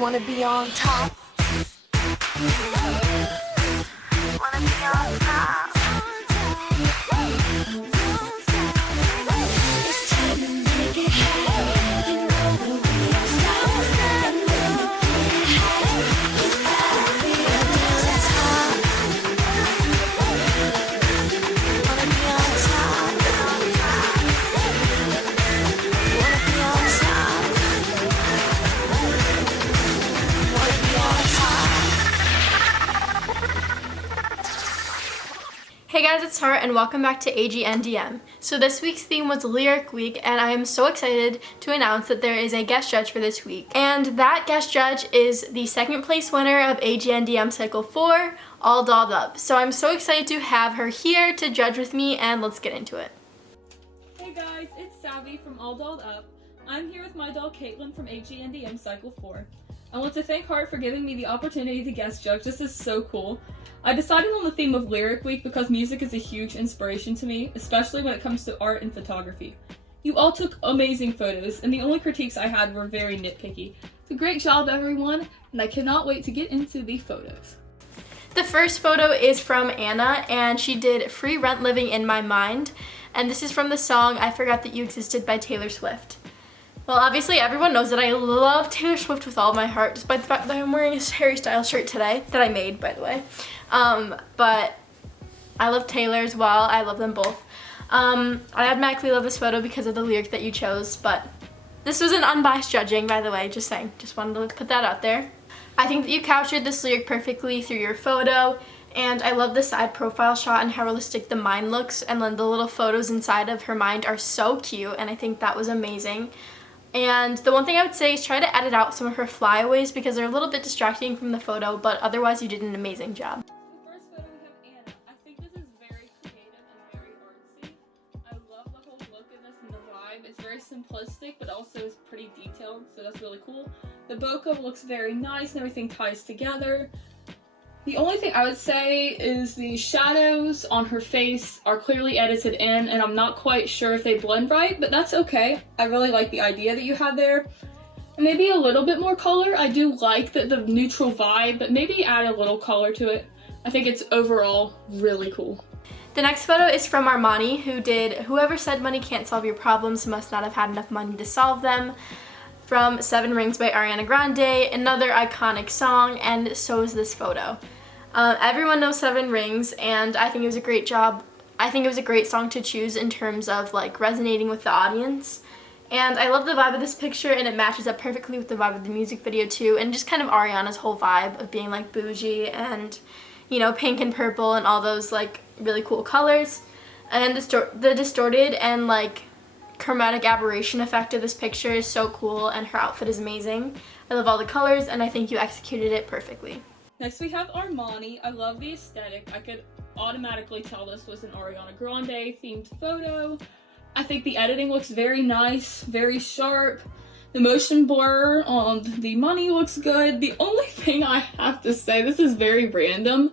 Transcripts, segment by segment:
wanna be on top. Wanna be on top. It's time to make it happen. You know we'll be unstoppable. Make it happen. You gotta be on top. Wanna be on top. Wanna be on top. Wanna be on top. Hey guys, it's Tara and welcome back to Agndm. So this week's theme was Lyric Week and I am so excited to announce that there is a guest judge for this week. And that guest judge is the second place winner of Agndm Cycle 4, All Dolled Up. So I'm so excited to have her here to judge with me and let's get into it. Hey guys, it's Savvy from All Dolled Up. I'm here with my doll Caitlin from Agndm Cycle 4. I want to thank Hart for giving me the opportunity to guest judge. This is so cool. I decided on the theme of Lyric Week because music is a huge inspiration to me, especially when it comes to art and photography. You all took amazing photos, and the only critiques I had were very nitpicky. So great job everyone, and I cannot wait to get into the photos. The first photo is from Anna and she did Free Rent Living in My Mind. And this is from the song I Forgot That You Existed by Taylor Swift. Well, obviously everyone knows that I love Taylor Swift with all my heart, despite the fact that I'm wearing a Harry Styles shirt today, that I made, by the way. But I love Taylor as well. I love them both. I automatically love this photo because of the lyric that you chose, but this was an unbiased judging, by the way, just saying. Just wanted to put that out there. I think that you captured this lyric perfectly through your photo, and I love the side profile shot and how realistic the mind looks, and then the little photos inside of her mind are so cute, and I think that was amazing. And the one thing I would say is try to edit out some of her flyaways because they're a little bit distracting from the photo, but otherwise you did an amazing job. The first photo we have Anna. I think this is very creative and very artsy. I love the whole look of this and the vibe. It's very simplistic, but also is pretty detailed, so that's really cool. The bokeh looks very nice and everything ties together. The only thing I would say is the shadows on her face are clearly edited in, and I'm not quite sure if they blend right, but that's okay. I really like the idea that you had there. And maybe a little bit more color. I do like the neutral vibe, but maybe add a little color to it. I think it's overall really cool. The next photo is from Armani, who did Whoever Said Money Can't Solve Your Problems Must Not Have Had Enough Money to Solve Them, from 7 Rings by Ariana Grande, another iconic song, and so is this photo. Everyone knows 7 Rings, and I think it was a great job. I think it was a great song to choose in terms of like resonating with the audience. And I love the vibe of this picture, and it matches up perfectly with the vibe of the music video too, and just kind of Ariana's whole vibe of being like bougie and, you know, pink and purple and all those like really cool colors. And the distorted and like chromatic aberration effect of this picture is so cool, and her outfit is amazing. I love all the colors, and I think you executed it perfectly. Next we have Armani. I love the aesthetic. I could automatically tell this was an Ariana Grande themed photo. I think the editing looks very nice, very sharp. The motion blur on the money looks good. The only thing I have to say, this is very random.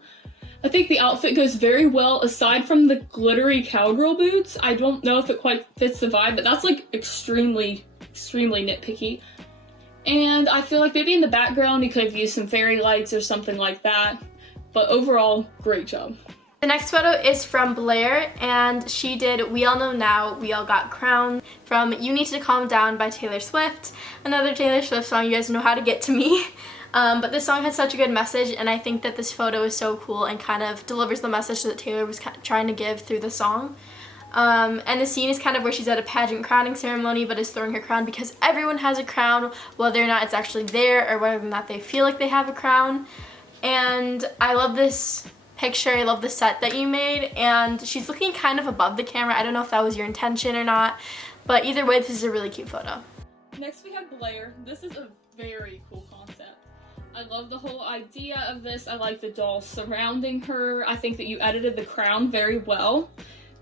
I think the outfit goes very well aside from the glittery cowgirl boots. I don't know if it quite fits the vibe, but that's like extremely nitpicky. And I feel like maybe in the background you could have used some fairy lights or something like that. But overall, great job. The next photo is from Blair, and she did We All Know Now, We All Got Crowned, from You Need to Calm Down by Taylor Swift. Another Taylor Swift song. You guys know how to get to me. But this song has such a good message, and I think that this photo is so cool and kind of delivers the message that Taylor was trying to give through the song. And the scene is kind of where she's at a pageant crowning ceremony but is throwing her crown because everyone has a crown, whether or not it's actually there or whether or not they feel like they have a crown. And I love this picture. I love the set that you made, and she's looking kind of above the camera. I don't know if that was your intention or not, but either way, this is a really cute photo. Next we have Blair. This is a very cool concept. I love the whole idea of this. I like the dolls surrounding her. I think that you edited the crown very well.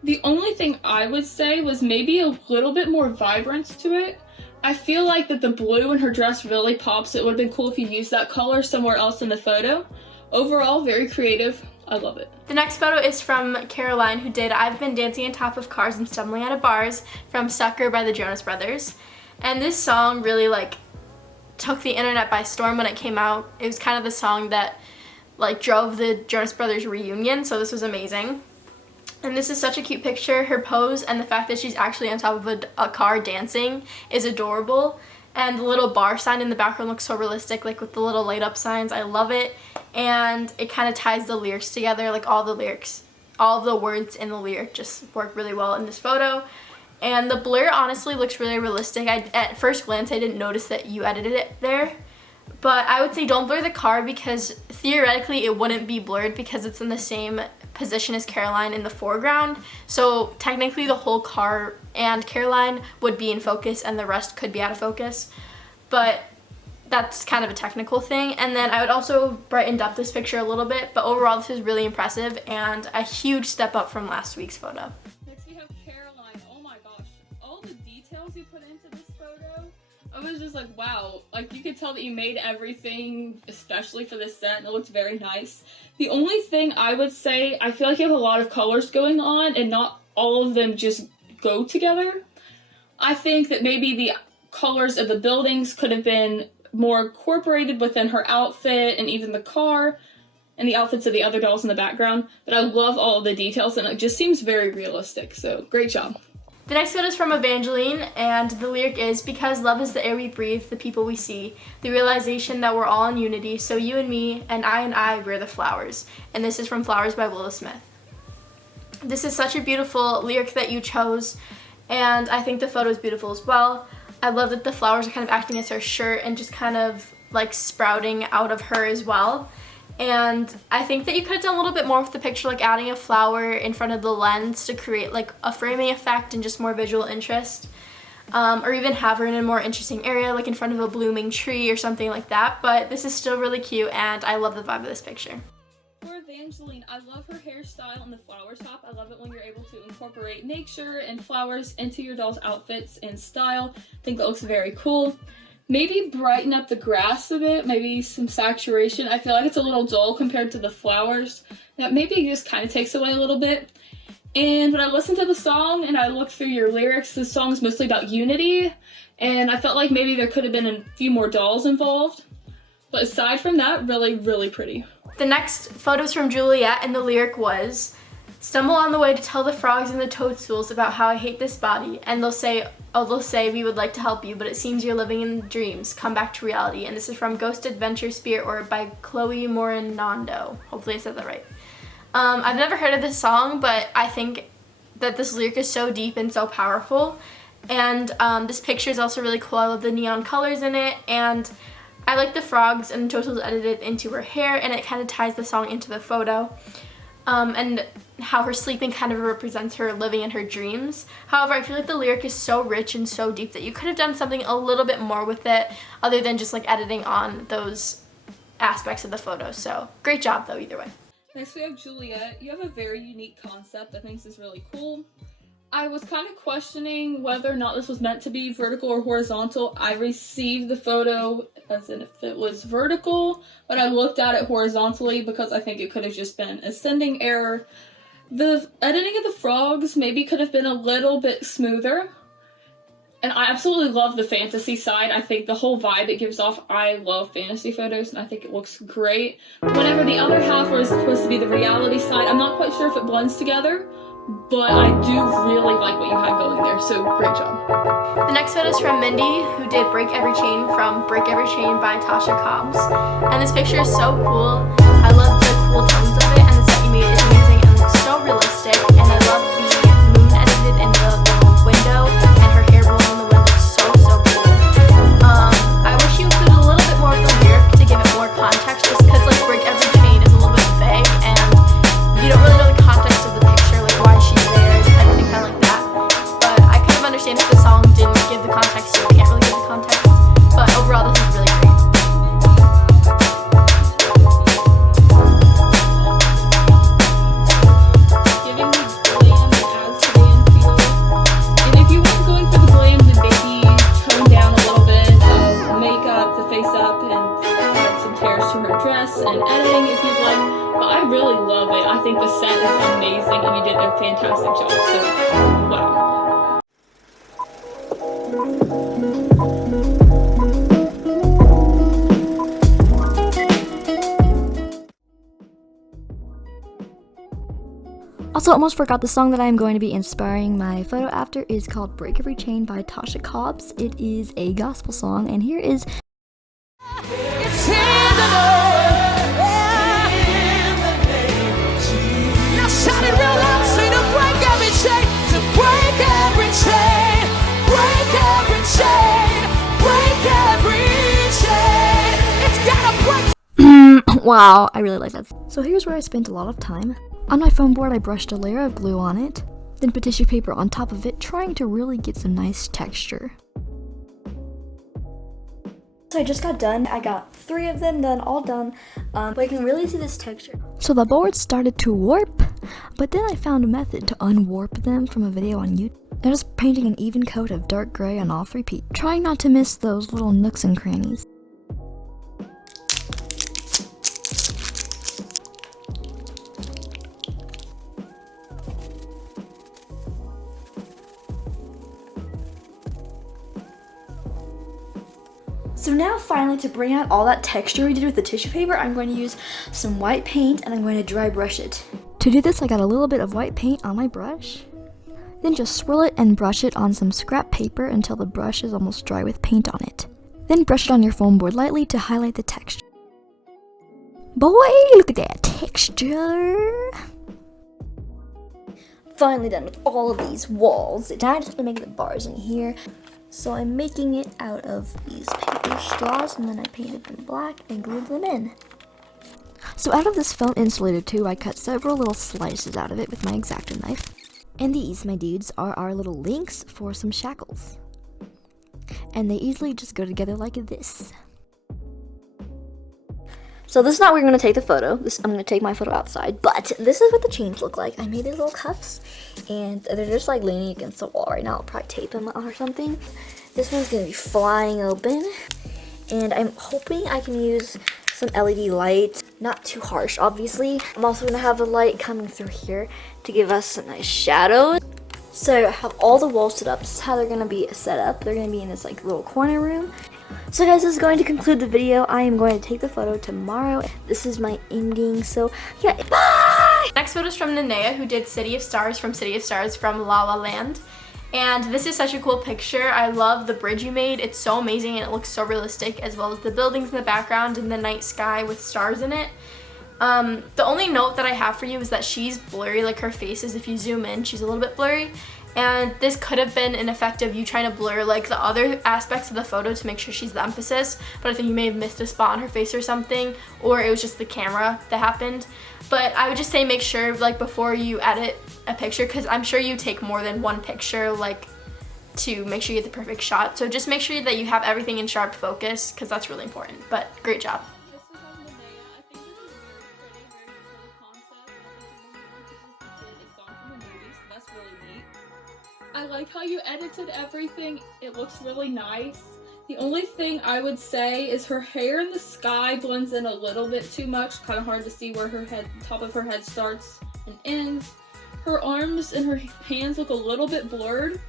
The only thing I would say was maybe a little bit more vibrance to it. I feel like that the blue in her dress really pops. It would have been cool if you used that color somewhere else in the photo. Overall, very creative. I love it. The next photo is from Caroline, who did I've Been Dancing on Top of Cars and Stumbling Out of Bars, from Sucker by the Jonas Brothers. And this song really like took the internet by storm when it came out. It was kind of the song that like drove the Jonas Brothers reunion, so this was amazing. And this is such a cute picture. Her pose and the fact that she's actually on top of a car dancing is adorable. And the little bar sign in the background looks so realistic, like with the little light up signs. I love it. And it kind of ties the lyrics together, like all of the words in the lyric just work really well in this photo. And the blur honestly looks really realistic. At first glance, I didn't notice that you edited it there. But I would say don't blur the car because theoretically it wouldn't be blurred because it's in the same position as Caroline in the foreground. So technically the whole car and Caroline would be in focus and the rest could be out of focus. But that's kind of a technical thing. And then I would also brighten up this picture a little bit, but overall this is really impressive and a huge step up from last week's photo. Next we have Caroline. Oh my gosh, all the details you put into this photo, I was just like, wow, like you could tell that you made everything especially for this set and it looks very nice. The only thing I would say, I feel like you have a lot of colors going on and not all of them just go together. I think that maybe the colors of the buildings could have been more incorporated within her outfit and even the car and the outfits of the other dolls in the background, but I love all of the details and it just seems very realistic, so great job. The next photo is from Evangeline, and the lyric is, "Because love is the air we breathe, the people we see, the realization that we're all in unity, so you and me, and I, we're the flowers." And this is from Flowers by Willow Smith. This is such a beautiful lyric that you chose, and I think the photo is beautiful as well. I love that the flowers are kind of acting as her shirt and just kind of like sprouting out of her as well. And I think that you could have done a little bit more with the picture, like adding a flower in front of the lens to create like a framing effect and just more visual interest. Or even have her in a more interesting area, like in front of a blooming tree or something like that. But this is still really cute and I love the vibe of this picture. For Evangeline, I love her hairstyle and the flower top. I love it when you're able to incorporate nature and flowers into your doll's outfits and style. I think that looks very cool. Maybe brighten up the grass a bit, maybe some saturation. I feel like it's a little dull compared to the flowers. That maybe just kind of takes away a little bit. And when I listened to the song and I looked through your lyrics, the song is mostly about unity. And I felt like maybe there could have been a few more dolls involved. But aside from that, really, really pretty. The next photo is from Juliet, and the lyric was, "Stumble on the way to tell the frogs and the toadstools about how I hate this body, and they'll say we would like to help you, but it seems you're living in dreams. Come back to reality." And this is from Ghost Adventure Spirit Orb by Chloe Morinando. Hopefully I said that right. I've never heard of this song, but I think that this lyric is so deep and so powerful. And this picture is also really cool. I love the neon colors in it, and I like the frogs and the toadstools edited into her hair, and it kind of ties the song into the photo. And how her sleeping kind of represents her living in her dreams. However, I feel like the lyric is so rich and so deep that you could have done something a little bit more with it other than just like editing on those aspects of the photo. So great job though, either way. Next we have Juliet. You have a very unique concept I think is really cool. I was kind of questioning whether or not this was meant to be vertical or horizontal. I received the photo as if it was vertical, but I looked at it horizontally because I think it could have just been a sending error. The editing of the frogs maybe could have been a little bit smoother. And I absolutely love the fantasy side. I think the whole vibe it gives off, I love fantasy photos and I think it looks great. Whenever the other half was supposed to be the reality side, I'm not quite sure if it blends together, but I do really like what you had going there, so great job. The next photo is from Mindy, who did Break Every Chain from Break Every Chain by Tasha Cobbs. And this picture is so cool. I love the cool tones of it, and the set you made is amazing and looks so realistic. And I love the moon edited in the little window, and her hair rolling in the wind looks so, so cool. I wish you included a little bit more of the lyric to give it more context, just because like Break Every Chain is a little bit vague, and you don't really know the context of the picture, like why she's there and everything kind of like that. But I kind of understand if the song didn't give the context, so you can't really give the context. But overall, this is really great. Giving me glam and as glam feel. And if you weren't going for the glam, then maybe tone down a little bit of makeup, the face up, and add some tears to her dress and editing if you'd like. But I really love it. I think the set is amazing and you did a fantastic job. So, wow. Also, almost forgot the song that I am going to be inspiring my photo after is called Break Every Chain by Tasha Cobbs. It is a gospel song, and here is It's in the name, in the name of Jesus. Now shout it real loud, say to break every chain, to break every chain, break every chain, break every chain. It's gotta break. wow, I really like that. So here's where I spent a lot of time. On my foam board, I brushed a layer of glue on it, then put tissue paper on top of it, trying to really get some nice texture. So I just got done. I got 3 of them done, all done, but I can really see this texture. So the board started to warp, but then I found a method to unwarp them from a video on YouTube. I'm just painting an even coat of dark gray on all 3 pieces, trying not to miss those little nooks and crannies. So now finally, to bring out all that texture we did with the tissue paper, I'm going to use some white paint and I'm going to dry brush it. To do this, I got a little bit of white paint on my brush, then just swirl it and brush it on some scrap paper until the brush is almost dry with paint on it. Then brush it on your foam board lightly to highlight the texture. Boy, look at that texture! Finally done with all of these walls. Now I just have to make the bars in here. So I'm making it out of these paper straws, and then I painted them black and glued them in. So out of this foam insulator tube, I cut several little slices out of it with my X-Acto knife. And these, my dudes, are our little links for some shackles. And they easily just go together like this. So this is not where we're going to take the photo. I'm going to take my photo outside, but this is what the chains look like. I made these little cuffs, and they're just like leaning against the wall right now. I'll probably tape them on or something. This one's going to be flying open, and I'm hoping I can use some LED light. Not too harsh, obviously. I'm also going to have a light coming through here to give us some nice shadows. So I have all the walls set up. This is how they're going to be set up. They're going to be in this like little corner room. So guys, this is going to conclude the video. I am going to take the photo tomorrow. This is my ending, so yeah, bye! Next photo is from Nanea, who did City of Stars from La La Land. And this is such a cool picture. I love the bridge you made. It's so amazing and it looks so realistic, as well as the buildings in the background and the night sky with stars in it. The only note that I have for you is that she's blurry, like her face is, if you zoom in, she's a little bit blurry. And this could have been an effect of you trying to blur like the other aspects of the photo to make sure she's the emphasis, but I think you may have missed a spot on her face or something, or it was just the camera that happened. But I would just say make sure like before you edit a picture, because I'm sure you take more than one picture like to make sure you get the perfect shot. So just make sure that you have everything in sharp focus, because that's really important. But great job. I like how you edited everything. It looks really nice. The only thing I would say is her hair in the sky blends in a little bit too much. Kind of hard to see where her head, top of her head starts and ends. Her arms and her hands look a little bit blurred.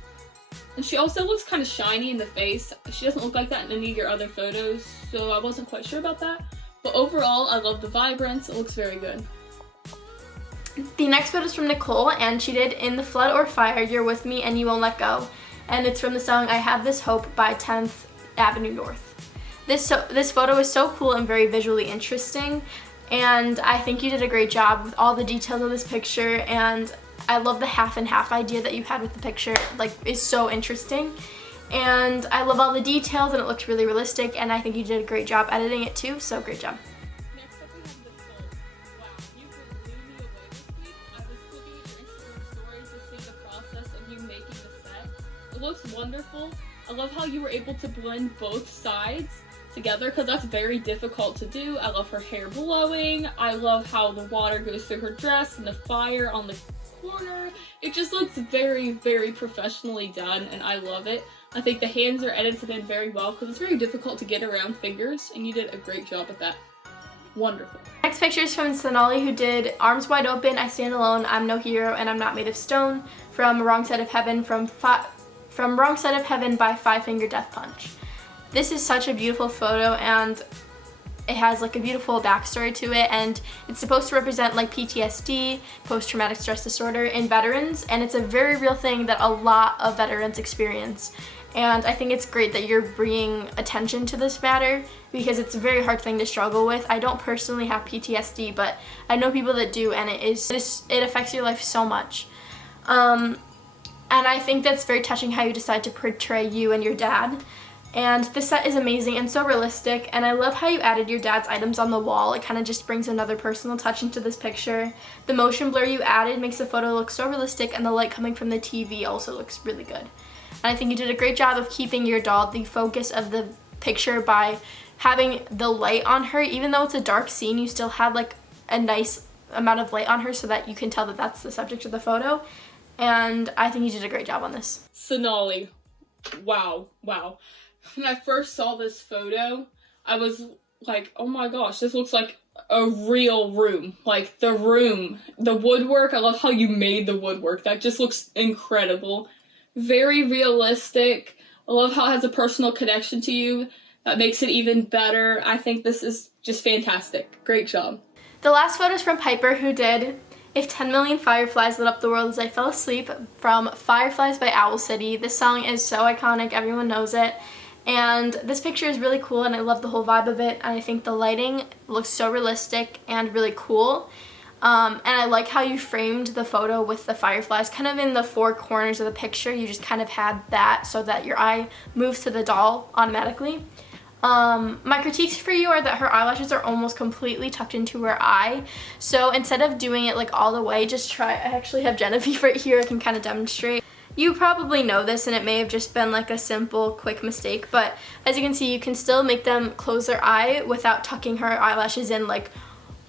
And she also looks kind of shiny in the face. She doesn't look like that in any of your other photos, so I wasn't quite sure about that. But overall, I love the vibrance. It looks very good. The next photo is from Nicole, and she did In the Flood or Fire, You're With Me and You Won't Let Go. And it's from the song I Have This Hope by 10th Avenue North. This photo is so cool and very visually interesting, and I think you did a great job with all the details of this picture, and I love the half and half idea that you had with the picture. Like, it's so interesting. And I love all the details, and it looks really realistic, and I think you did a great job editing it too, so great job. It looks wonderful. I love how you were able to blend both sides together, because that's very difficult to do. I love her hair blowing. I love how the water goes through her dress and the fire on the corner. It just looks very, very professionally done, and I love it. I think the hands are edited in very well, because it's very difficult to get around fingers, and you did a great job at that. Wonderful. Next picture is from Sonali, who did Arms Wide Open, I Stand Alone, I'm No Hero, and I'm Not Made of Stone, from Wrong Side of Heaven from Wrong Side of Heaven by Five Finger Death Punch. This is such a beautiful photo, and it has like a beautiful backstory to it, and it's supposed to represent like PTSD, post-traumatic stress disorder, in veterans, and it's a very real thing that a lot of veterans experience. And I think it's great that you're bringing attention to this matter because it's a very hard thing to struggle with. I don't personally have PTSD, but I know people that do, and it affects your life so much. And I think that's very touching how you decide to portray you and your dad. And this set is amazing and so realistic, and I love how you added your dad's items on the wall. It kind of just brings another personal touch into this picture. The motion blur you added makes the photo look so realistic, and the light coming from the TV also looks really good. And I think you did a great job of keeping your doll the focus of the picture by having the light on her. Even though it's a dark scene, you still had like a nice amount of light on her so that you can tell that that's the subject of the photo. And I think you did a great job on this. Sonali. Wow. When I first saw this photo, I was like, oh my gosh, this looks like a real room. Like the room, the woodwork, I love how you made the woodwork. That just looks incredible. Very realistic. I love how it has a personal connection to you. That makes it even better. I think this is just fantastic. Great job. The last photo is from Piper, who did If 10 Million Fireflies Lit Up the World As I Fell Asleep from Fireflies by Owl City. This song is so iconic, everyone knows it. And this picture is really cool, and I love the whole vibe of it. And I think the lighting looks so realistic and really cool. And I like how you framed the photo with the fireflies kind of in the four corners of the picture. You just kind of had that so that your eye moves to the doll automatically. My critiques for you are that her eyelashes are almost completely tucked into her eye. So instead of doing it like all the way, just try, I actually have Genevieve right here, I can kind of demonstrate. You probably know this, and it may have just been like a simple, quick mistake, but as you can see, you can still make them close their eye without tucking her eyelashes in like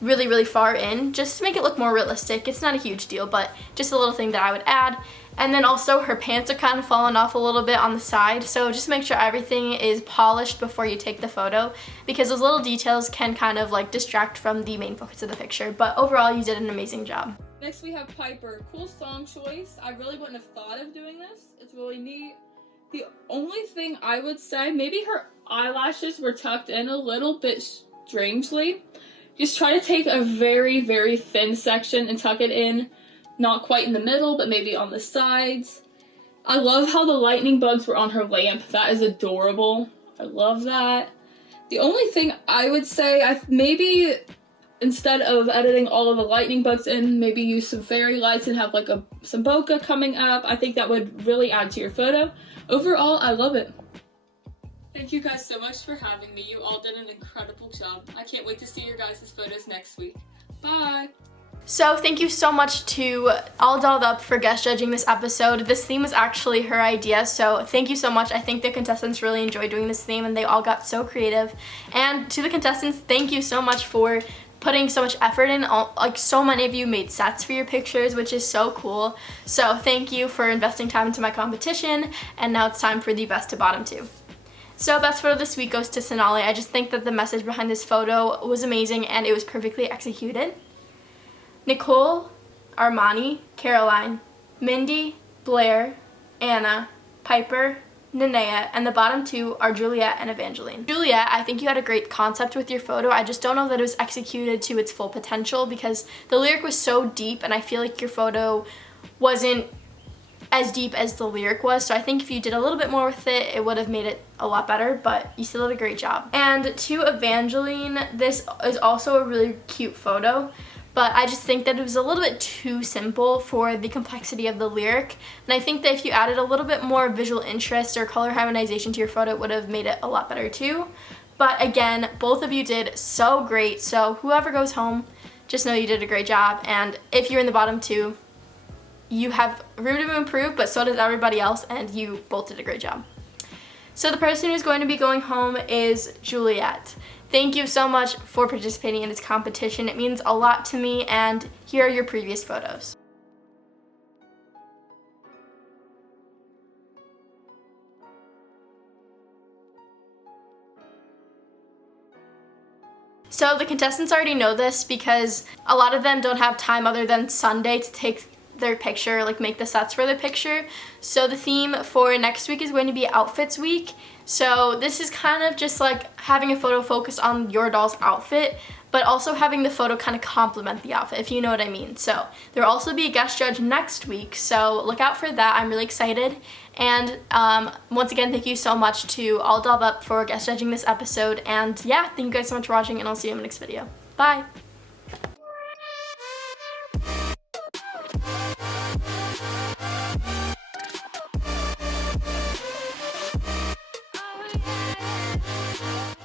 really, really far in, just to make it look more realistic. It's not a huge deal, but just a little thing that I would add. And then also her pants are kind of falling off a little bit on the side, so just make sure everything is polished before you take the photo, because those little details can kind of like distract from the main focus of the picture. But overall, you did an amazing job. Next we have Piper. Cool song choice. I really wouldn't have thought of doing this. It's really neat. The only thing I would say, maybe her eyelashes were tucked in a little bit strangely. Just try to take a very, very thin section and tuck it in. Not quite in the middle, but maybe on the sides. I love how the lightning bugs were on her lamp. That is adorable. I love that. The only thing I would say, maybe instead of editing all of the lightning bugs in, maybe use some fairy lights and have like some bokeh coming up. I think that would really add to your photo. Overall, I love it. Thank you guys so much for having me. You all did an incredible job. I can't wait to see your guys' photos next week. Bye! So thank you so much to All Dolled Up for guest judging this episode. This theme was actually her idea, so thank you so much. I think the contestants really enjoyed doing this theme, and they all got so creative. And to the contestants, thank you so much for putting so much effort in. Like, so many of you made sets for your pictures, which is so cool. So thank you for investing time into my competition, and now it's time for the best to bottom two. So best photo this week goes to Sonali. I just think that the message behind this photo was amazing, and it was perfectly executed. Nicole, Armani, Caroline, Mindy, Blair, Anna, Piper, Nenea, and the bottom two are Juliet and Evangeline. Juliet, I think you had a great concept with your photo. I just don't know that it was executed to its full potential because the lyric was so deep, and I feel like your photo wasn't as deep as the lyric was. So I think if you did a little bit more with it, it would have made it a lot better, but you still did a great job. And to Evangeline, this is also a really cute photo. But I just think that it was a little bit too simple for the complexity of the lyric. And I think that if you added a little bit more visual interest or color harmonization to your photo, it would have made it a lot better too. But again, both of you did so great. So whoever goes home, just know you did a great job. And if you're in the bottom two, you have room to improve, but so does everybody else, and you both did a great job. So the person who's going to be going home is Juliet. Thank you so much for participating in this competition. It means a lot to me, and here are your previous photos. So the contestants already know this because a lot of them don't have time other than Sunday to take their picture, like make the sets for their picture. So the theme for next week is going to be Outfits Week. So this is kind of just like having a photo focused on your doll's outfit, but also having the photo kind of complement the outfit, if you know what I mean. So there will also be a guest judge next week, so look out for that. I'm really excited. And once again, thank you so much to All Dolled Up for guest judging this episode. And yeah, thank you guys so much for watching, and I'll see you in the next video. Bye!